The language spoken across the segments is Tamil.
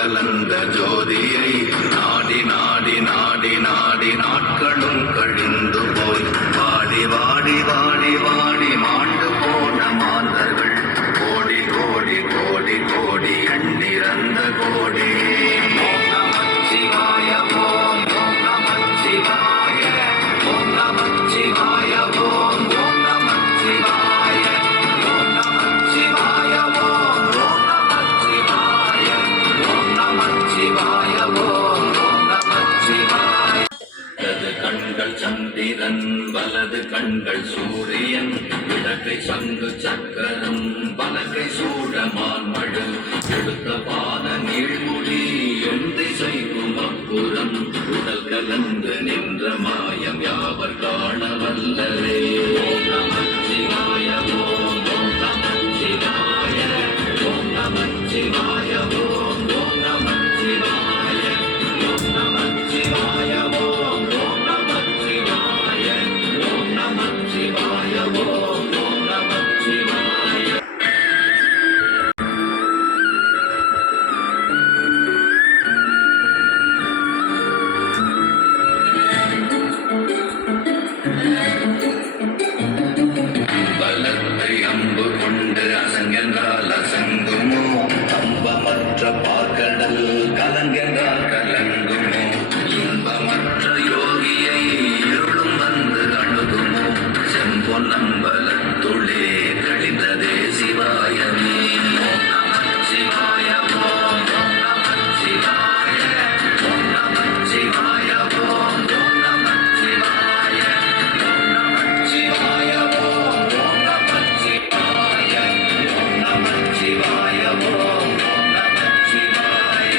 கலந்த ஜோதியை நாடி நாடி நாடி நாடி நாட்களும் கழிந்து போய் வாடி வாடி வாடி வாடி மாண்டு போன மாந்தர்கள் கோடி கோடி கோடி கோடி எண்ணிறந்த கோடி. ஓம் நமச்சிவாய ஓம் ஓம் நமச்சிவாய ஓம் நமச்சிவாய ஓம் ஓம் நமச்சிவாய ஓம் நமச்சிவாய ஓம் ஓம் நமச்சிவாய ஓம் நமச்சிவாய ஓம் ஓம் நமச்சிவாய. இடது கண்கள் சந்திரன் வலது கண்கள் சூரியன் இடக்கை சங்கு சக்கரம் வலக்கை சூழமான் மழு எடுத்த பாத நீழ்முடி என் திசைக்கும் அப்புறம் உடல் கலந்து நின்ற மாயம் யாவர் காண வல்லரே. ஓம் நமச்சிவாய ஓம் ஓம் நமச்சிவாய ஓம் நமச்சிவாய ஓம் ஓம் நமச்சிவாய ஓம் நமச்சிவாய ஓம் ஓம் நமச்சிவாய ஓம் நமச்சிவாய ஓம் ஓம் நமச்சிவாய. பலத்தை அம்பு கொண்டு அசங்கென்றால் அசங்குமோ அம்பமற்ற பார்க்கடல் கலங்கென்றால் கலங்குமோ இன்பமற்ற யோகியை இருளும் வந்து அணுகுமோ செம்பொன்னம்பலத்துளே கழிந்ததே சிவாயமே. ஓம் நமச்சிவாய ஓம் ஓம் நமச்சிவாய ஓம் நமச்சிவாய ஓம் ஓம் நமச்சிவாய ஓம் நமச்சிவாய ஓம் ஓம் நமச்சிவாய ஓம் நமச்சிவாய ஓம் ஓம் நமச்சிவாய.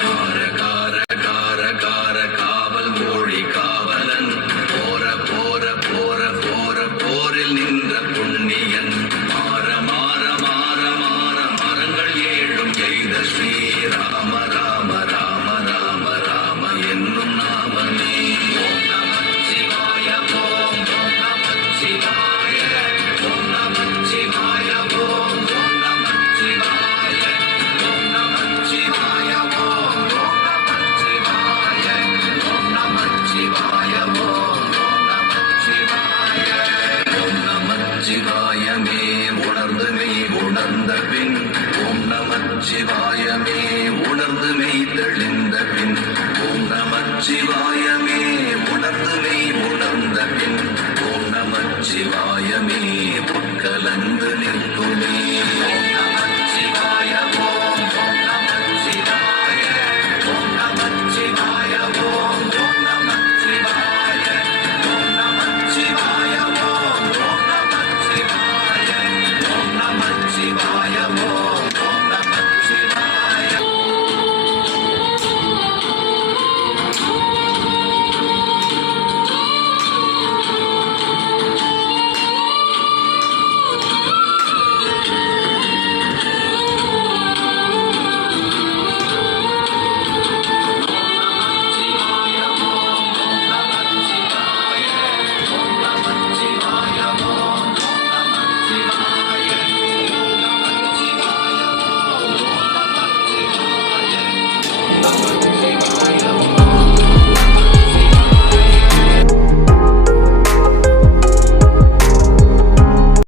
கார கார கார கார காவல் மொழி காவலன் போர போர போர போர போரில் நின்ற புண்ணியன் மாற மாற மாற மாற மரங்கள் ஏழும் எய்த ஸ்ரீராம ராம ராம ராம ராம என்னும் நாமமே. ஓம் நமச்சிவாய ஓம் ஓம் நமச்சிவாய ஓம் நமச்சிவாய ஓம் ஓம் நமச்சிவாய ஓம் நமச்சிவாய ஓம் ஓம் நமச்சிவாய ஓம் நமச்சிவாய ஓம் ஓம் நமச்சிவாய. ஓம் நமச்சிவாயமே உணர்ந்து மெய் உணர்ந்த பின் ஓம் நமச்சிவாயமே உணர்ந்து மெய் தெளிந்த பின் ஓம் நமச்சிவாயமே உணர்ந்து மெய் உணர்ந்த பின் ஓம் நமச்சிவாயமே